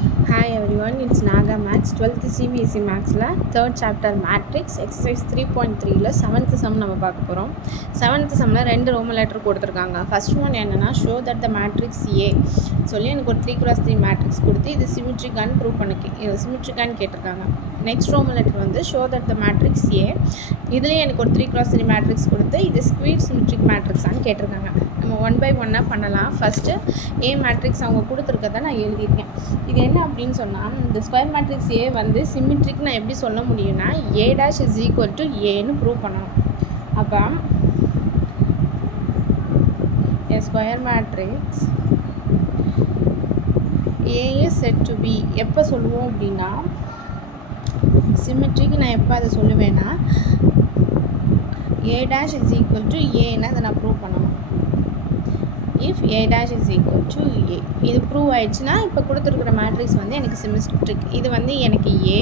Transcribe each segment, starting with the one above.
Hi everyone, it's Naga Maths 12th CBSE Mathsல 3rd chapter Matrix exercise 3.3ல 7th sum நம்ம பார்க்க போகிறோம். 7th sumல ரெண்டு Roman letter கொடுத்துருக்காங்க. First one என்னென்னா show that the matrix A சொல்லி எனக்கு ஒரு 3x3 மேட்ரிக்ஸ் கொடுத்து இது சிமிட்ரிக்கான்னு ப்ரூவ் பண்ணி சிமிட்ரிக்கான்னு கேட்டிருக்காங்க. நெக்ஸ்ட் ரோமன் லெட்டர் வந்து show that the matrix A இதுலேயே எனக்கு ஒரு 3x3 மேட்ரிக்ஸ் கொடுத்து இது ஸ்க்வீர் சிமிட்ரிக் மேட்ரிக்ஸான்னு கேட்டிருக்காங்க. நம்ம ஒன் பை ஒன்னாக பண்ணலாம். ஃபஸ்ட்டு ஏ மேட்ரிக்ஸ் அவங்க கொடுத்துருக்கதை நான் எழுதியிருக்கேன். இது என்ன அப்படின்னு சொன்னால், இந்த ஸ்கொயர் மேட்ரிக்ஸ் ஏ வந்து சிமிட்ரிக் நான் எப்படி சொல்ல முடியும்னா A dash is equal to ஏன்னு ப்ரூவ் பண்ணணும். அப்போ a square matrix A is said to be எப்போ சொல்லுவோம் அப்படின்னா சிமெட்ரிக்கு நான் எப்போ அதை சொல்லுவேன்னா A dash is equal to Aன்னு அதை நான் ப்ரூவ் பண்ணணும். if A dash is equal to A இது ப்ரூவ் ஆயிடுச்சுன்னா இப்போ கொடுத்துருக்குற மேட்ரிக்ஸ் வந்து எனக்கு சிமெட்ரிக். இது வந்து எனக்கு A.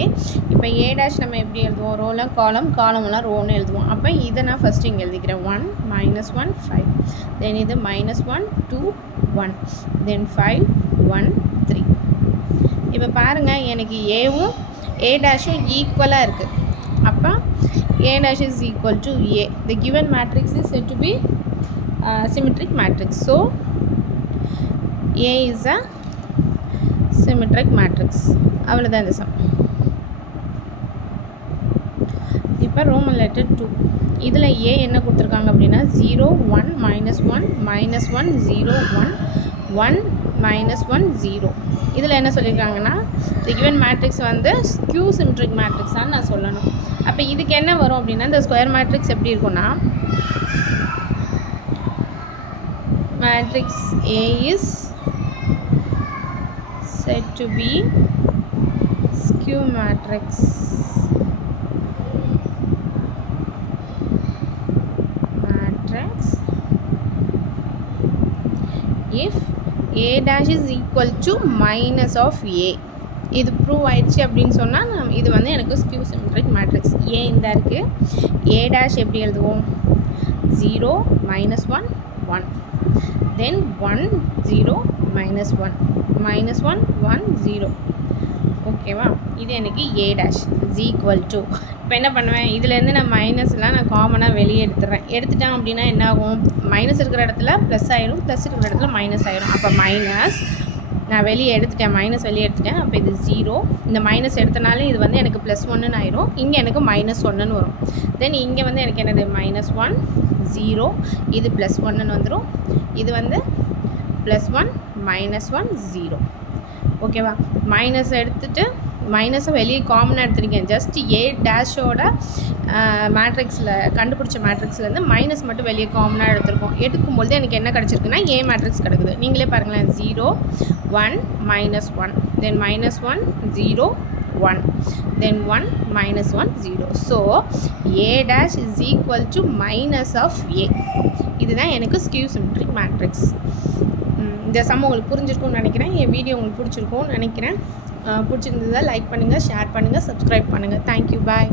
இப்போ A dash நம்ம எப்படி எழுதுவோம்? ரோலாம் காலம்லாம் ரோன்னு எழுதுவோம். அப்போ இதை நான் ஃபஸ்ட்டு இங்கே எழுதிக்கிறேன். 1 -1 5 தென் இது -1 2 1 தென் 5 1 3. இப்போ பாருங்கள், எனக்கு ஏவும் A டேஷும் ஈக்குவலாக இருக்குது. அப்போ A dash is equal to A. The given matrix is said to be symmetric matrix. So A is a symmetric matrix. அவ்வளோதான் இந்த சம். இப்போ ரோமன் லெட்டர் 2 இதில் A என்ன கொடுத்துருக்காங்க அப்படின்னா 0 1 -1 -1 0 1 1 -1 0. இதில் என்ன சொல்லியிருக்காங்கன்னா the given matrix வந்து ஸ்க்யூ சிமெட்ரிக் மேட்ரிக்ஸான்னு நான் சொல்லணும். அப்போ இதுக்கு என்ன வரும் அப்படின்னா இந்த ஸ்கொயர் மேட்ரிக்ஸ் எப்படி இருக்குன்னா matrix A is said to be skew matrix. If A dash is equal to minus of A. இது ப்ரூவ் ஆயிடுச்சு அப்படின்னு சொன்னால் இது வந்து எனக்கு ஸ்க்யூ சிமெட்ரிக் மேட்ரிக்ஸ். ஏ இந்த இருக்குது. A dash எப்படி எழுதுவோம்? 0 -1 1 then 1 0 -1 -1 1 0. ஓகேவா? இது எனக்கு A dash is equal to. இப்போ என்ன பண்ணுவேன், இதுலேருந்து நான் மைனஸ்லாம் நான் காமனாக வெளியே எடுத்துட்டேன் அப்படின்னா என்ன ஆகும்? மைனஸ் இருக்கிற இடத்துல ப்ளஸ் ஆயிடும், ப்ளஸ் இருக்கிற இடத்துல மைனஸ் ஆயிடும். அப்போ மைனஸ் நான் வெளியே எடுத்துட்டேன், மைனஸ் வெளியே எடுத்துட்டேன். அப்போ இது 0. இந்த மைனஸ் எடுத்தனால இது வந்து எனக்கு +1ன்னு ஆயிரும். இங்கே எனக்கு -1ன்னு வரும். தென் இங்கே வந்து எனக்கு என்னது -1 0 இது +1ன்னு வந்துடும். இது வந்து +1 -1 0. ஓகேவா? மைனஸ் எடுத்துகிட்டு மைனஸை வெளியே காமனாக எடுத்துருக்கேன். ஜஸ்ட் ஏ டேஷோட மேட்ரிக்ஸில் கண்டுபிடிச்ச மேட்ரிக்ஸ்லேருந்து மைனஸ் மட்டும் வெளியே காமனாக எடுக்கும்பொழுது எனக்கு என்ன கிடச்சிருக்குன்னா ஏ மேட்ரிக்ஸ் கிடக்குது. நீங்களே பாருங்களேன். 0 1 -1 தென் -1 0 1 then 1 -1 0. So A dash is equal to minus of A. இதுதான் எனக்கு ஸ்க்யூ சிமெட்ரிக் மேட்ரிக்ஸ். இந்த சம் உங்களுக்கு புரிஞ்சிருக்கும்னு நினைக்கிறேன். என் வீடியோ உங்களுக்கு பிடிச்சிருக்கும்னு நினைக்கிறேன். பிடிச்சிருந்ததை லைக் பண்ணுங்கள், ஷேர் பண்ணுங்கள், சப்ஸ்கிரைப் பண்ணுங்கள். தேங்க்யூ, பாய்.